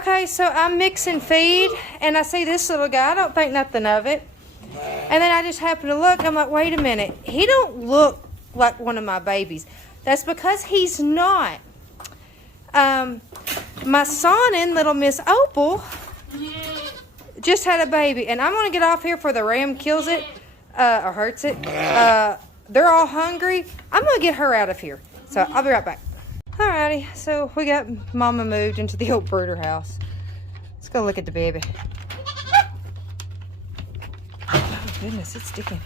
Okay, so I'm mixing feed, and I see this little guy. I don't think nothing of it. And then I just happen to look. I'm like, wait a minute. He don't look like one of my babies. That's because he's not. My saanen, little Miss Opal, just had a baby. And I'm going to get off here before the ram kills it or hurts it. They're all hungry. I'm going to get her out of here. So I'll be right back. Alrighty, so we got Mama moved into the old brooder house. Let's go look at the baby. Oh goodness, it's sticking.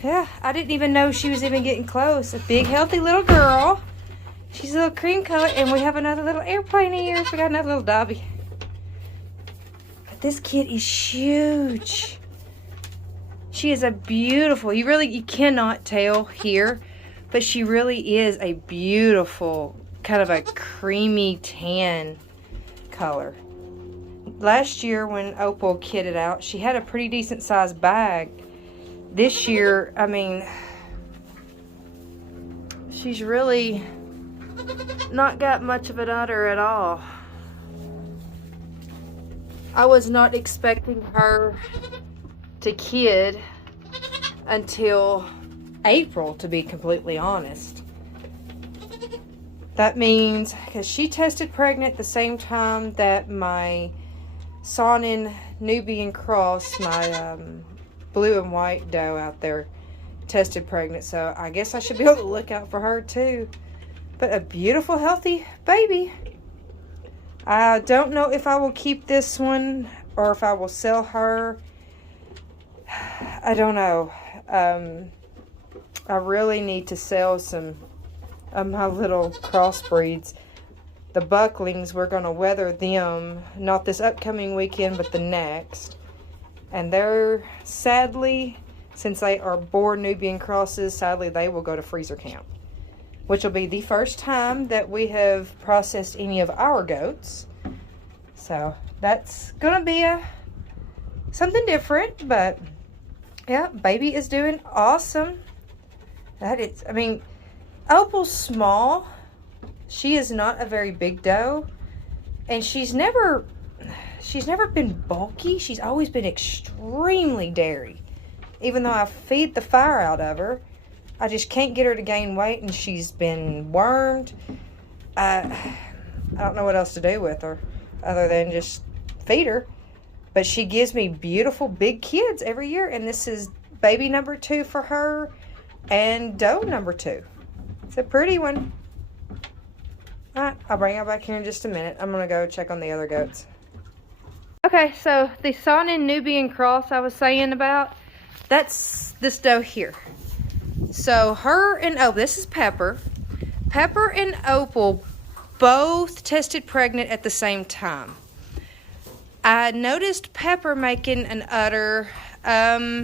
Yeah, I didn't even know she was even getting close. A big, healthy little girl. She's a little cream color, and we have another little airplane here. We got another little Dobby. But this kid is huge. She is a beautiful, you cannot tell here, but she really is a beautiful, kind of a creamy tan color. Last year when Opal kidded out, she had a pretty decent sized bag. This year, I mean, she's really not got much of an udder at all. I was not expecting her to kid until April, to be completely honest. That means, because she tested pregnant the same time that my saanen Nubian cross, my blue and white doe out there, tested pregnant. So I guess I should be able to look out for her too. But a beautiful, healthy baby. I don't know if I will keep this one or if I will sell her. I don't know. I really need to sell some of my little crossbreeds. The bucklings, we're going to weather them, not this upcoming weekend, but the next. And they're, sadly, since they are born Nubian crosses, sadly they will go to freezer camp, which will be the first time that we have processed any of our goats. So that's going to be something different, but yeah, baby is doing awesome. That is, I mean, Opal's small. She is not a very big doe, and she's never been bulky. She's always been extremely dairy. Even though I feed the fire out of her, I just can't get her to gain weight, and she's been wormed. I don't know what else to do with her other than just feed her. But she gives me beautiful big kids every year, and this is baby number 2 for her and doe number 2. It's a pretty one. Alright, I'll bring her back here in just a minute. I'm going to go check on the other goats. Okay, so the saanen Nubian cross I was saying about, that's this doe here. So her and Opal, this is Pepper. Pepper and Opal both tested pregnant at the same time. I noticed Pepper making an udder about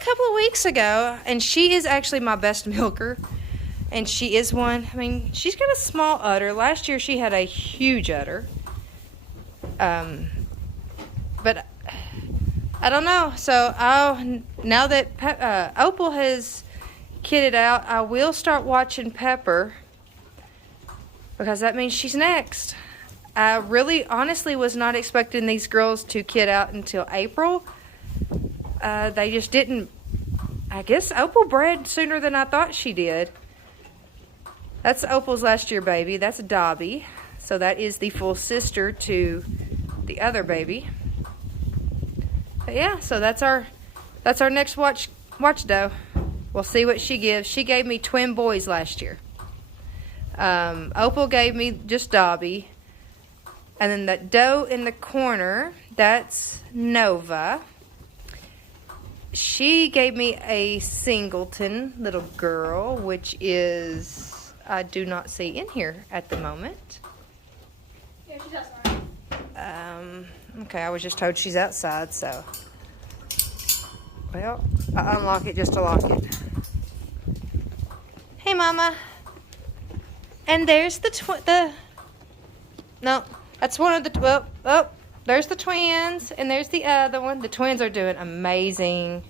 a couple of weeks ago, and she is actually my best milker, and she is one. I mean, she's got a small udder. Last year she had a huge udder, but I don't know. So now that Opal has kidded out, I will start watching Pepper, because that means she's next. I really honestly was not expecting these girls to kid out until April. They just didn't. I guess Opal bred sooner than I thought she did. That's Opal's last year baby. That's Dobby. So that is the full sister to the other baby. But yeah, so that's our next watch doe. We'll see what she gives. She gave me twin boys last year. Opal gave me just Dobby. And then that doe in the corner, that's Nova. She gave me a singleton little girl, which is, I do not see in here at the moment. Yeah, she does. Okay, I was just told she's outside, so. Well, I unlock it just to lock it. Hey, Mama. And there's no, that's one of the, oh, there's the twins, and there's the other one. The twins are doing amazing.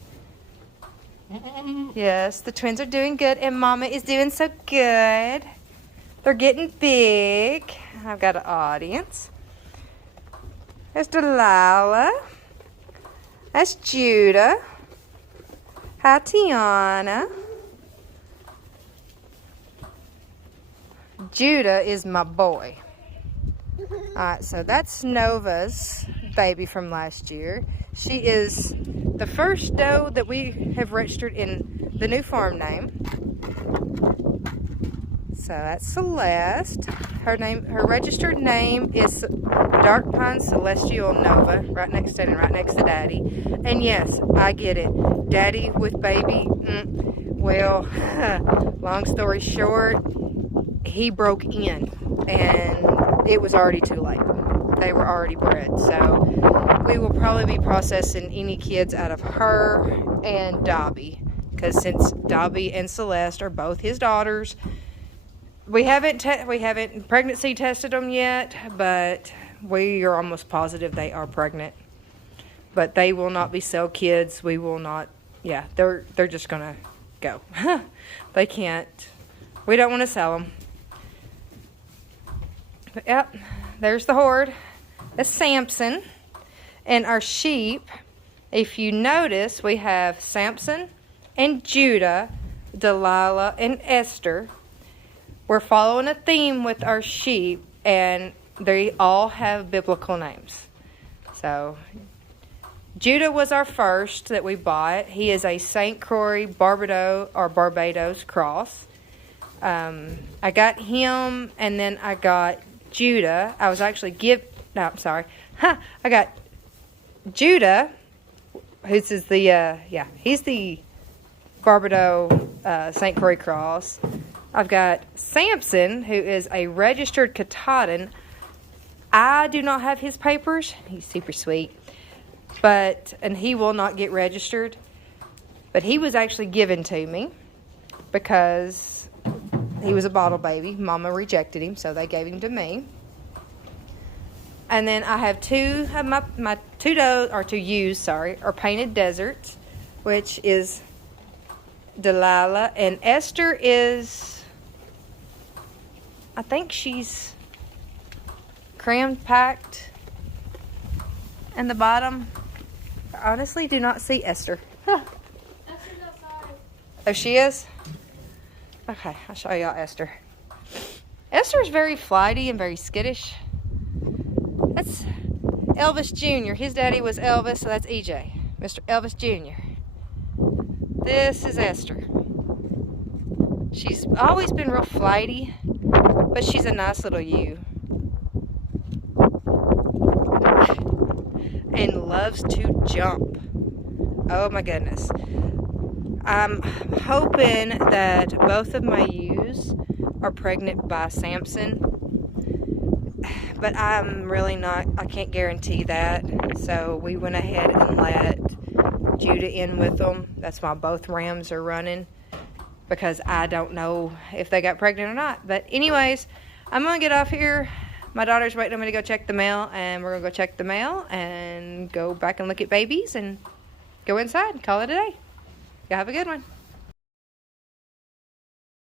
Yes, the twins are doing good, and Mama is doing so good. They're getting big. I've got an audience. There's Delilah. That's Judah. Hi, Tiana. Judah is my boy. Alright, so that's Nova's baby from last year. She is the first doe that we have registered in the new farm name. So that's Celeste. Her registered name is Dark Pine Celestial Nova, right next to Daddy. And yes, I get it. Daddy with baby, well, long story short, he broke in and it was already too late. They were already bred. So we will probably be processing any kids out of her and Dobby. Because since Dobby and Celeste are both his daughters, we haven't pregnancy tested them yet, but we are almost positive they are pregnant. But they will not be cell kids. We will not. Yeah, they're just gonna go. They can't. We don't want to sell them. But yep, there's the horde. That's Samson, and our sheep. If you notice, we have Samson and Judah, Delilah and Esther. We're following a theme with our sheep, and they all have biblical names. So, Judah was our first that we bought. He is a St. Croix Barbados cross. I got him, and then I got Judah. I got Judah, he's the Barbados St. Croix cross. I've got Samson, who is a registered Katahdin. I do not have his papers. He's super sweet. And he will not get registered. But he was actually given to me because he was a bottle baby. Mama rejected him, so they gave him to me. And then I have two of my two ewes, are painted deserts, which is Delilah. And Esther is, I think she's cram packed in the bottom. I honestly do not see Esther. Esther's outside. Oh, she is? Okay, I'll show y'all Esther. Esther's very flighty and very skittish. That's Elvis Jr. His daddy was Elvis, so that's EJ. Mr. Elvis Jr. This is Esther. She's always been real flighty, but she's a nice little ewe. And loves to jump. Oh my goodness. I'm hoping that both of my ewes are pregnant by Samson. But I'm really not, I can't guarantee that. So we went ahead and let Judah in with them. That's why both rams are running. Because I don't know if they got pregnant or not. But anyways, I'm going to get off here. My daughter's waiting on me to go check the mail. And we're going to go check the mail and go back and look at babies and go inside and call it a day. Y'all have a good one.